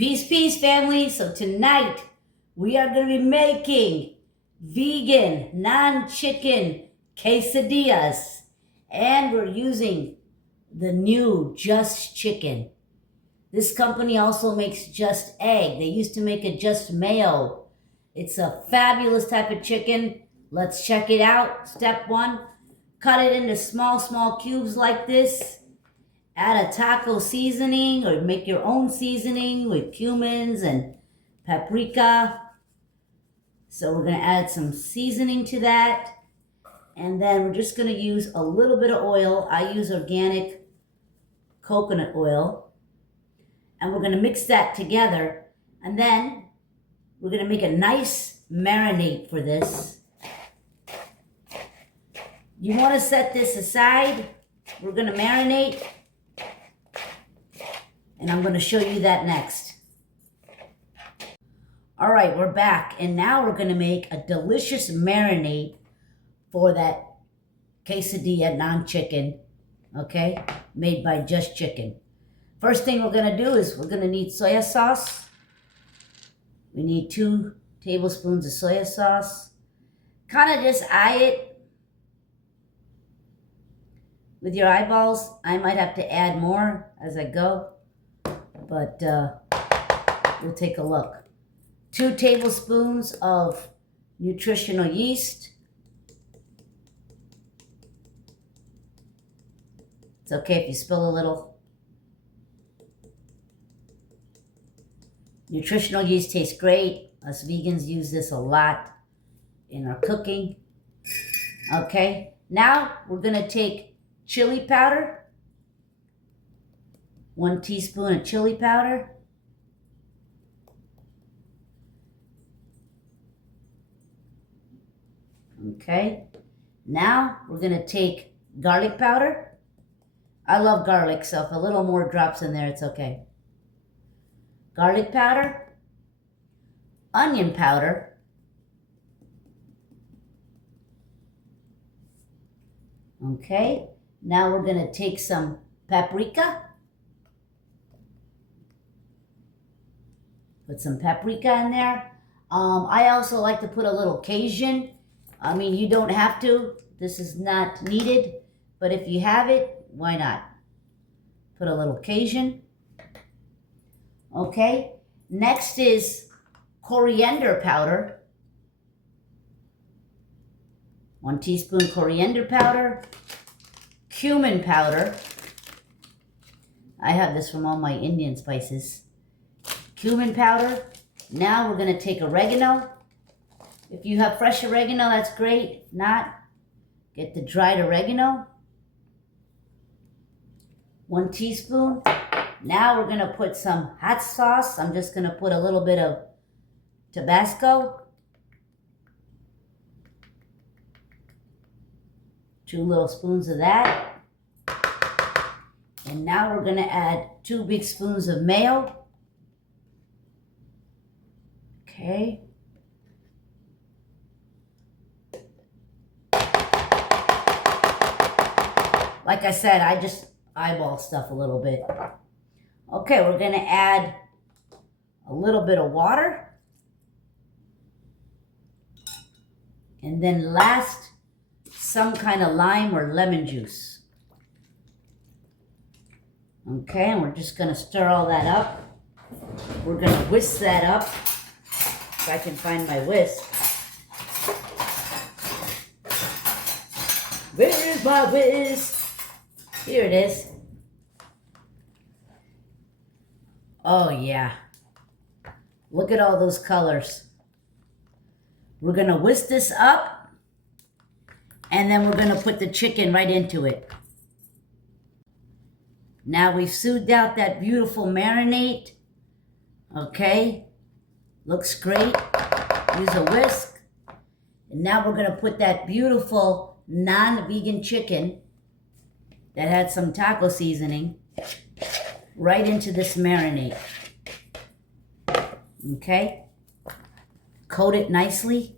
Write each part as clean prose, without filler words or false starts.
Peace, peace, family. So tonight we are going to be making vegan, non-chicken quesadillas. And we're using the new Just Chicken. This company also makes Just Egg. They used to make a Just Mayo. It's a fabulous type of chicken. Let's check it out. Step one, cut it into small cubes like this. Add a taco seasoning or make your own seasoning with cumins and paprika. So we're going to add some seasoning to that. And then we're just going to use a little bit of oil. I use organic coconut oil. And we're going to mix that together. And then we're going to make a nice marinade for this. You want to set this aside. We're going to marinate. And I'm going to show you that next. All right, we're back. And now we're going to make a delicious marinade for that quesadilla non-chicken, okay, made by Just Chicken. First thing we're going to do is we're going to need soya sauce. We need 2 tablespoons of soya sauce. Kind of just eye it with your eyeballs. I might have to add more as I go. But we'll take a look. 2 tablespoons of nutritional yeast. It's okay if you spill a little. Nutritional yeast tastes great. Us vegans use this a lot in our cooking. Okay, now we're gonna take chili powder. 1 teaspoon of chili powder. Okay. Now we're going to take garlic powder. I love garlic, so if a little more drops in there, it's okay. Garlic powder. Onion powder. Okay. Now we're going to take some paprika. Put some paprika in there. I also like to put a little Cajun. I mean, you don't have to. This is not needed. But if you have it, why not? Put a little Cajun. Okay. Next is coriander powder. 1 teaspoon coriander powder. Cumin powder. I have this from all my Indian spices. Cumin powder. Now we're going to take oregano. If you have fresh oregano, that's great. If not, get the dried oregano. 1 teaspoon. Now we're going to put some hot sauce. I'm just going to put a little bit of Tabasco. 2 little spoons of that. And now we're going to add 2 big spoons of mayo. Okay. Like I said, I just eyeball stuff a little bit. Okay, we're going to add a little bit of water. And then last, some kind of lime or lemon juice. Okay, and we're just going to stir all that up. We're going to whisk that up. If I can find my whisk. Where is my whisk? Here it is. Oh yeah. Look at all those colors. We're going to whisk this up. And then we're going to put the chicken right into it. Now we've soothed out that beautiful marinade. Okay. Looks great. Use a whisk. And now we're going to put that beautiful non-vegan chicken that had some taco seasoning right into this marinade. Okay? Coat it nicely.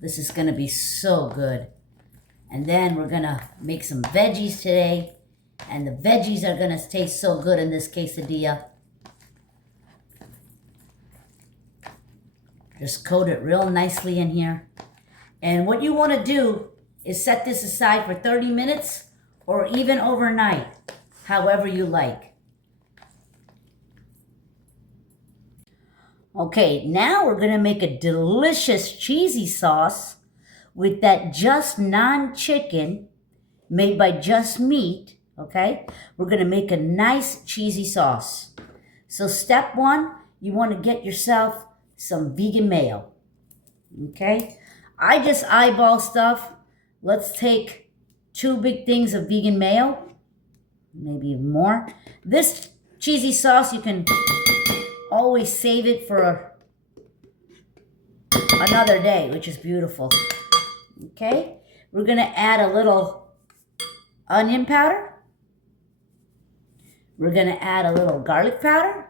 This is going to be so good. And then we're going to make some veggies today. And the veggies are going to taste so good in this quesadilla. Just coat it real nicely in here. And what you want to do is set this aside for 30 minutes or even overnight, however you like. Okay, now we're going to make a delicious cheesy sauce with that just non-chicken made by just meat, okay? We're going to make a nice cheesy sauce. So step one, you want to get yourself some vegan mayo, okay? I just eyeball stuff. Let's take 2 big things of vegan mayo, maybe even more. This cheesy sauce, you can always save it for another day, which is beautiful. Okay, we're going to add a little onion powder. We're going to add a little garlic powder.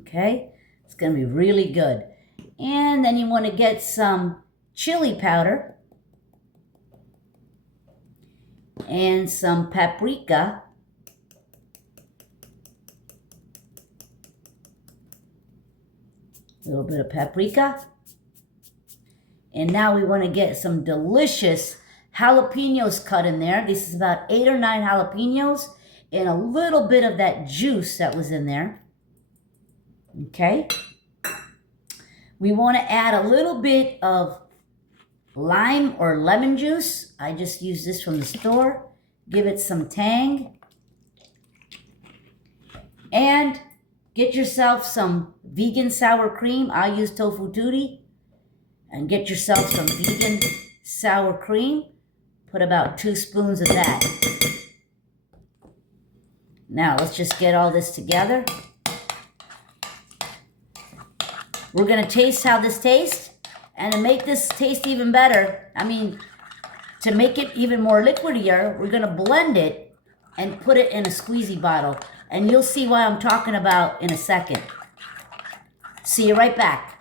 Okay, it's going to be really good. And then you want to get some chili powder and some paprika. A little bit of paprika. And now we want to get some delicious jalapeños cut in there. This is about 8 or 9 jalapeños and a little bit of that juice that was in there. Okay. We want to add a little bit of lime or lemon juice. I just use this from the store. Give it some tang. And get yourself some vegan sour cream. I use tofu tutti. And get yourself some vegan sour cream. Put about 2 spoons of that. Now let's just get all this together. We're going to taste how this tastes. And to make this taste even better, to make it even more liquidier, we're going to blend it and put it in a squeezy bottle. And you'll see what I'm talking about in a second. See you right back.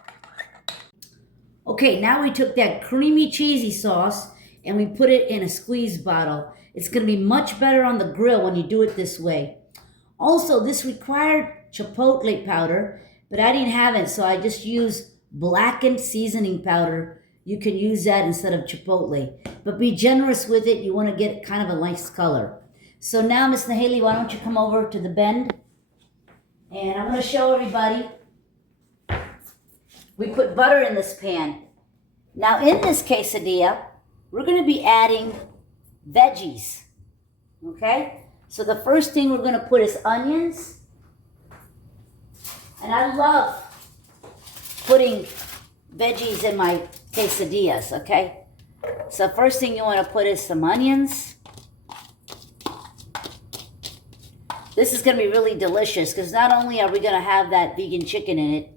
Okay, now we took that creamy cheesy sauce and we put it in a squeeze bottle. It's going to be much better on the grill when you do it this way. Also, this required chipotle powder, but I didn't have it, so I just used blackened seasoning powder. You can use that instead of chipotle. But be generous with it. You want to get kind of a nice color. So now, Miss Nahaley, why don't you come over to the bend? And I'm going to show everybody. We put butter in this pan. Now in this quesadilla, we're going to be adding veggies. Okay? So the first thing we're going to put is onions. And I love putting veggies in my quesadillas, okay? So first thing you want to put is some onions. This is going to be really delicious because not only are we going to have that vegan chicken in it,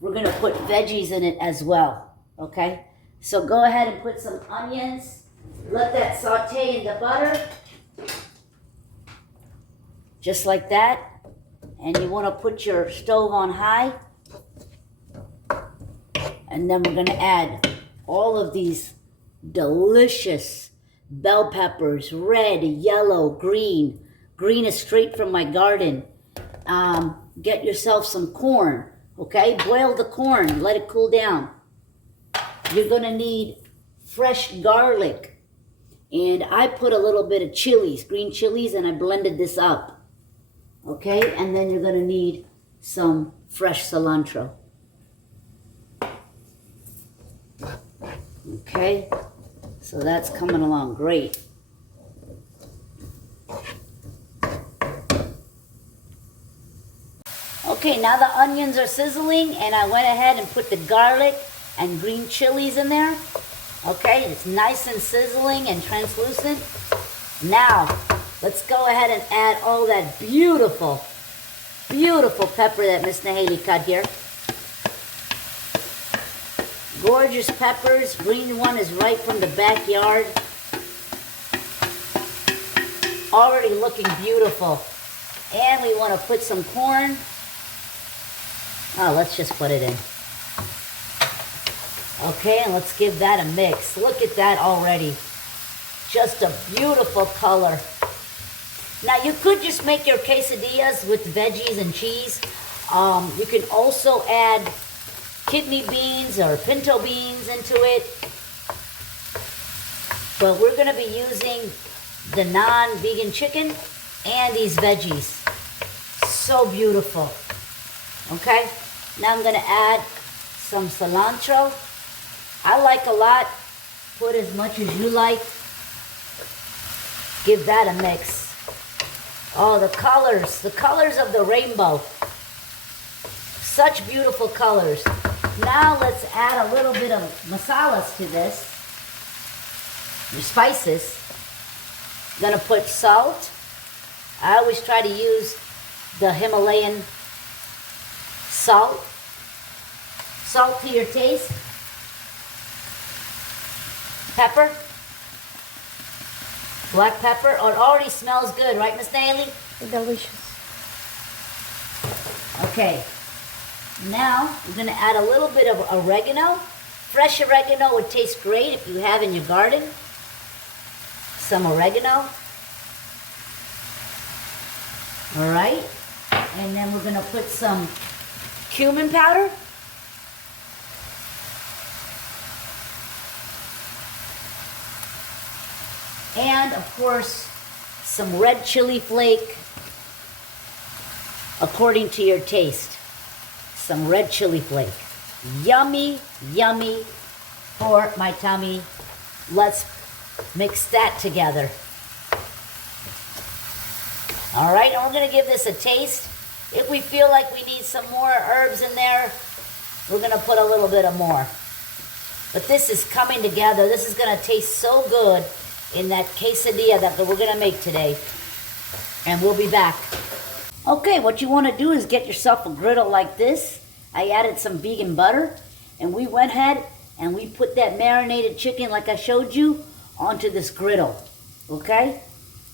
we're going to put veggies in it as well, okay? So go ahead and put some onions. Let that saute in the butter. Just like that. And you want to put your stove on high. And then we're going to add all of these delicious bell peppers, red, yellow, green. Green is straight from my garden. Get yourself some corn. Okay, boil the corn, let it cool down. You're going to need fresh garlic. And I put a little bit of chilies, green chilies, and I blended this up. Okay, and then you're going to need some fresh cilantro. Okay, so that's coming along great. Okay, now the onions are sizzling, and I went ahead and put the garlic and green chilies in there. Okay, it's nice and sizzling and translucent. Now, let's go ahead and add all that beautiful, beautiful pepper that Miss Nahaley cut here. Gorgeous peppers. Green one is right from the backyard. Already looking beautiful. And we want to put some corn. Oh, let's just put it in. Okay, and let's give that a mix. Look at that already. Just a beautiful color. Now, you could just make your quesadillas with veggies and cheese. You can also add kidney beans or pinto beans into it. But we're going to be using the non-vegan chicken and these veggies. So beautiful. Okay, now I'm going to add some cilantro. I like a lot. Put as much as you like. Give that a mix. Oh, the colors of the rainbow. Such beautiful colors. Now let's add a little bit of masalas to this. Your spices. I'm gonna put salt. I always try to use the Himalayan salt. Salt to your taste. Pepper. Black pepper. Oh, it already smells good, right, Miss Naomi? Delicious. Okay. Now, we're going to add a little bit of oregano. Fresh oregano would taste great if you have in your garden. Some oregano. All right. And then we're going to put some cumin powder. And, of course, some red chili flake according to your taste. Some red chili flake. Yummy, yummy for my tummy. Let's mix that together. All right, and we're going to give this a taste. If we feel like we need some more herbs in there, we're going to put a little bit of more. But this is coming together. This is going to taste so good in that quesadilla that we're going to make today. And we'll be back. Okay, what you want to do is get yourself a griddle like this. I added some vegan butter, and we went ahead and we put that marinated chicken like I showed you onto this griddle. Okay?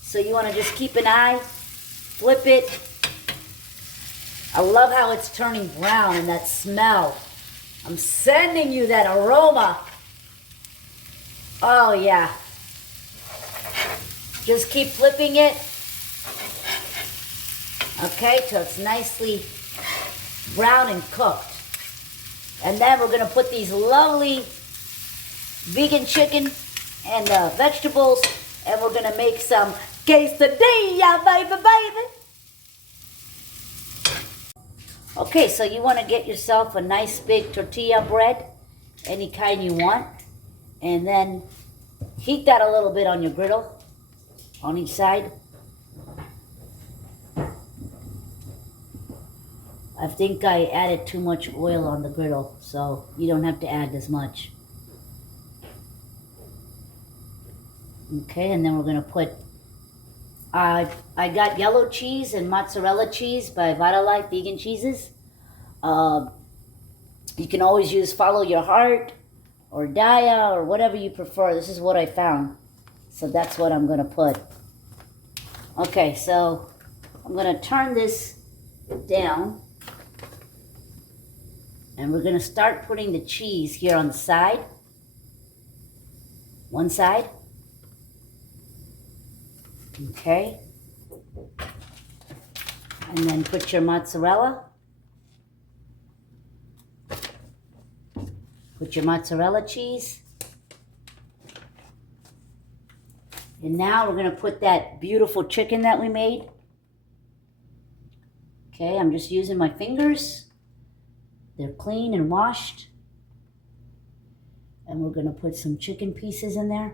So you want to just keep an eye, flip it. I love how it's turning brown and that smell. I'm sending you that aroma. Oh yeah. Just keep flipping it. Okay, till it's nicely brown and cooked. And then we're going to put these lovely vegan chicken and vegetables, and we're going to make some quesadilla, baby. Okay, so you want to get yourself a nice big tortilla bread, any kind you want, and then heat that a little bit on your griddle, on each side. I think I added too much oil on the griddle, so you don't have to add as much. Okay, and then we're going to put, I got yellow cheese and mozzarella cheese by Vitalife Vegan Cheeses. You can always use Follow Your Heart or Daya or whatever you prefer. This is what I found. So that's what I'm going to put. Okay, so I'm going to turn this down. And we're going to start putting the cheese here on the side. One side. Okay. And then put your mozzarella. Put your mozzarella cheese. And now we're going to put that beautiful chicken that we made. Okay, I'm just using my fingers. They're clean and washed. And we're going to put some chicken pieces in there.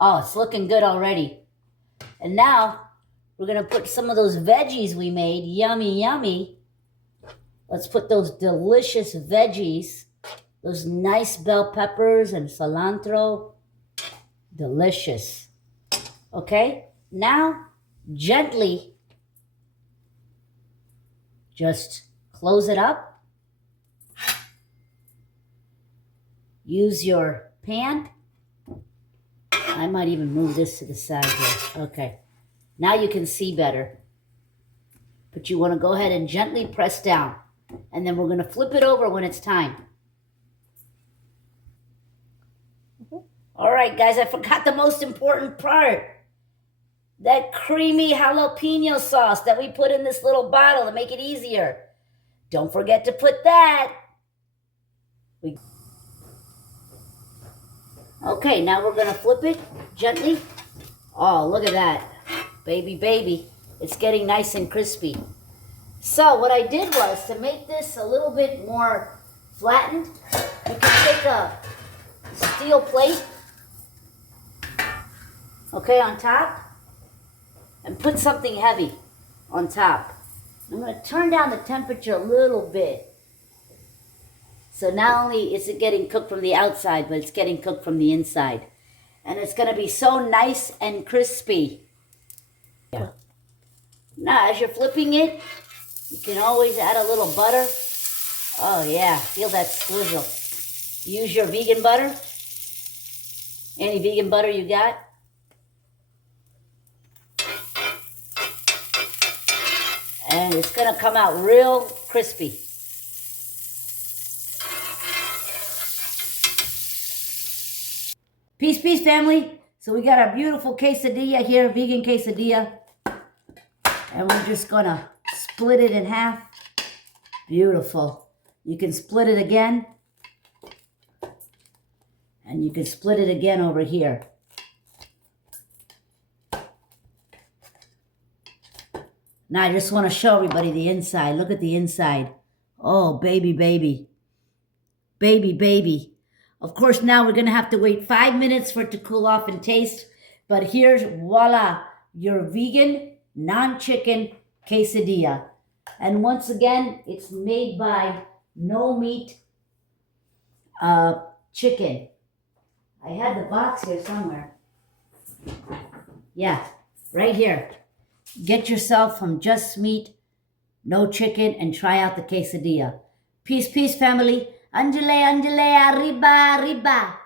Oh, it's looking good already. And now we're going to put some of those veggies we made. Yummy, yummy. Let's put those delicious veggies. Those nice bell peppers and cilantro. Delicious. Okay, now gently just close it up. Use your pan. I might even move this to the side here. Okay, now you can see better. But you want to go ahead and gently press down. And then we're going to flip it over when it's time. All right, guys, I forgot the most important part. That creamy jalapeno sauce that we put in this little bottle to make it easier. Don't forget to put that. Okay, now we're gonna flip it gently. Oh, look at that. Baby, baby. It's getting nice and crispy. So what I did was, to make this a little bit more flattened, you can take a steel plate, okay, on top, and put something heavy on top. I'm going to turn down the temperature a little bit. So not only is it getting cooked from the outside, but it's getting cooked from the inside. And it's going to be so nice and crispy. Yeah. Now, as you're flipping it, you can always add a little butter. Oh yeah, feel that swizzle. Use your vegan butter. Any vegan butter you got. And it's gonna come out real crispy. Peace, peace, family. So we got our beautiful quesadilla here, vegan quesadilla. And we're just gonna split it in half. Beautiful. You can split it again. And you can split it again over here. Now I just want to show everybody the inside. Look at the inside. Oh, baby, baby. Baby, baby. Of course, now we're going to have to wait 5 minutes for it to cool off and taste. But here's, voila, your vegan, non-chicken quesadilla. And once again, it's made by no meat chicken. I had the box here somewhere. Yeah, right here. Get yourself some just meat, no chicken, and try out the quesadilla. Peace, peace, family. Angele, Angele, arriba, arriba.